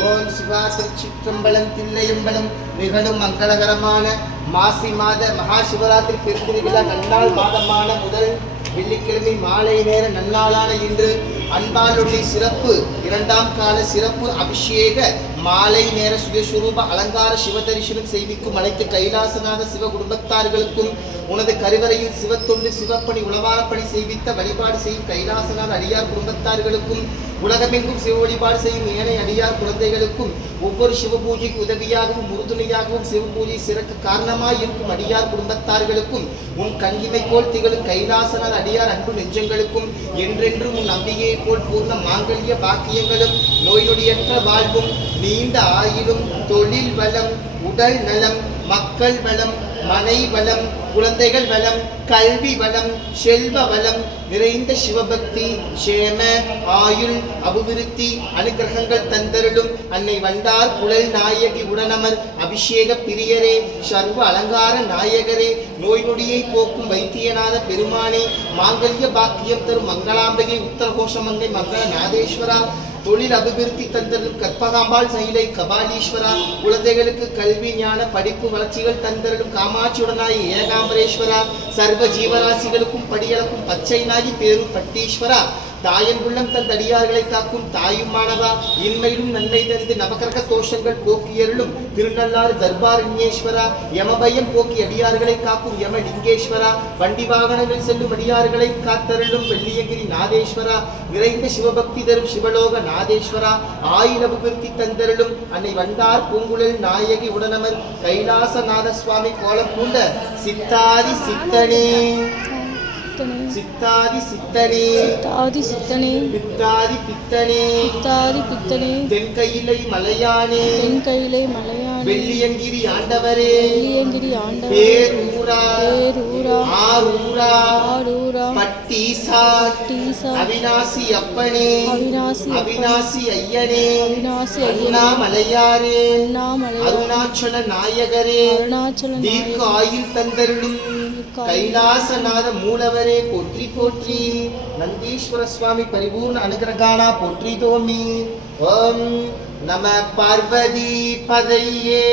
ஓம் சிவா திருச்சிற்றம்பலம் தில்லையம்பலம் நிகழும் மங்களகரமான மாசி மாத மகா சிவராத்திரி பெருந்திருவிழா நன்னாள் மாதமான முதல் வெள்ளிக்கிழமை மாலை நேர நன்னாளான இன்று அன்பாளுடைய சிறப்பு இரண்டாம் கால சிறப்பு அபிஷேக மாலை நேர சுயஸ்வரூப அலங்கார சிவதரிசனம் செய்விக்கும் அனைத்து கைலாசநாத சிவ குடும்பத்தார்களுக்கும் உனது கருவறையில் சிவத்தொண்டு சிவப்பணி உளவாரப்பணி செய்வித்த வழிபாடு செய்யும் கைலாசநாத அடியார் குடும்பத்தார்களுக்கும் உலகமெங்கும் சிவ வழிபாடு செய்யும் ஏனைய அடியார் குழந்தைகளுக்கும் ஒவ்வொரு சிவ பூஜைக்கு உதவியாகவும் உறுதுணையாகவும் சிவ பூஜை சிறக்க காரணமாய் இருக்கும் அடியார் குடும்பத்தார்களுக்கும் உன் கண்ணிமை போல் திகழும் கைலாசநாத அடியார் அன்பு நெஞ்சங்களுக்கும் என்றென்றும் உன் நம்பிக்கையை போல் பூர்ண மாங்கல்ய பாக்கியங்களும் நோய் வாழ்வும் நீண்ட ஆயிலும் தொழில் வளம் உடல் நலம் மக்கள் வளம் மனை வளம் குழந்தைகள் வளம் கல்வி வளம் செல்வ வளம் நிறைந்த சிவபக்தி சேம ஆயுள் அபிவிருத்தி அனுகிரகங்கள் தந்தருளும். அன்னை வண்டார் குழல் நாயகி உடனமர் அபிஷேக பிரியரே சர்வ அலங்கார நாயகரே நோய் நொடியை போக்கும் வைத்தியநாத பெருமானே மாங்கல்ய பாக்கியம் தரும் மங்களாம்பகை உத்தரகோஷமங்கை மங்கள நாதேஸ்வரா தொழில் அபிவிருத்தி தந்தரும் கற்பகாம்பாள் சைலை கபாலீஸ்வரா குழந்தைகளுக்கு கல்வி ஞான படிப்பு வளர்ச்சிகள் தந்தரும் காமாட்சியுடனாய் ஏகாம்பரேஸ்வரா சர்வ ஜீவராசிகளுக்கும் படியளக்கும் பச்சை நாகி பேரு பட்டீஸ்வரா. தாயங்குள்ளம் தன் தடியார்களை அடியார்களை காக்கும் தாயும் மாணவா இன்மையிலும் நன்மை தந்து நவகரக தோஷங்கள் போக்கியருளும் திருநள்ளாறு தர்பாரண்யேஸ்வரா யமபயம் போக்கி அடியார்களை காக்கும் யம லிங்கேஸ்வரா வண்டி வாகனங்கள் செல்லும் அடியார்களை காத்தருளும் வெள்ளியங்கிரி நாதேஸ்வரா நிறைந்த சிவபக்தி தரும் சிவலோக நாதேஸ்வரா ஆயுள் அபிவிருத்தி தந்தருளும் அன்னை வண்டார் பூங்குழல் நாயகி உடனமர் கைலாசநாத சுவாமி கோலம் பூண்ட சித்தாதி சித்தனே. சித்தனே. சித்தாதி சித்தனே. சித்தாதி சித்தனே. பித்தாதி பித்தனே. பித்தாதி பித்தனே. தென்கையிலை மலையானே. தென்கையிலை மலையானே. வெள்ளியங்கிரி ஆண்டவரே. வெள்ளியங்கிரி ஆண்டவர். பேரூரா. பேரூரா. ஆரூரா. அவிநாசி அப்பனே அவிநாசி ஐயனே அவிநாசி அண்ணாமலை அருணாச்சல நாயகரே அருணாச்சல தீர்க்க ஆயுள் தந்தருளும் கைலாசநாத மூலவரே போற்றி போற்றி நந்தீஸ்வர சுவாமி பரிபூர்ண அனுகிரகானா போற்றி தோமி. ஓம் நம பார்வதி பதையே.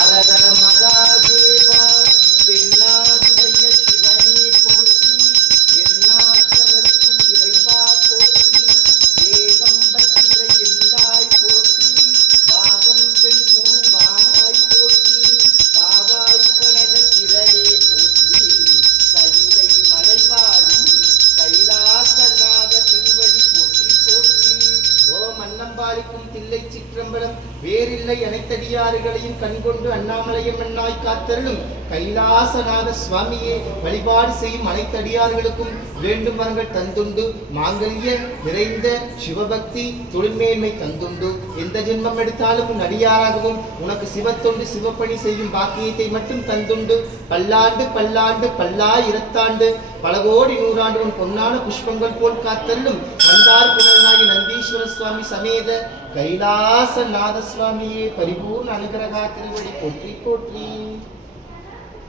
அரகர தில்லை சிற்றம்பலம் வேறில்லை அனைத்தடியாறுகளையும் கண்கொண்டு அண்ணாமலையம் மண்ணாய் காத்தருளும். கைலாசநாத சுவாமியே வழிபாடு செய்யும் அனைத்தடியார்களுக்கும் வேண்டும் வரங்கள் தந்துண்டு. மாங்கல்ய நிறைந்த சிவபக்தி தொழில்மேன்மை தந்துண்டு. எந்த ஜென்மம் எடுத்தாலும் உன் அடியாராகவும் உனக்கு சிவத்தொண்டு சிவப்பணி செய்யும் பாக்கியத்தை மட்டும் தந்துண்டு. பல்லாண்டு பல்லாண்டு பல்லாயிரத்தாண்டு பல கோடி நூறாண்டு உன் பொன்னான புஷ்பங்கள் போல் காத்தருளும். வந்தார் புனல்நாயகி நந்தீஸ்வர சுவாமி சமேத கைலாசநாத சுவாமியே பரிபூர்ண அனுகிரகா திருவடி போற்றி போற்றி.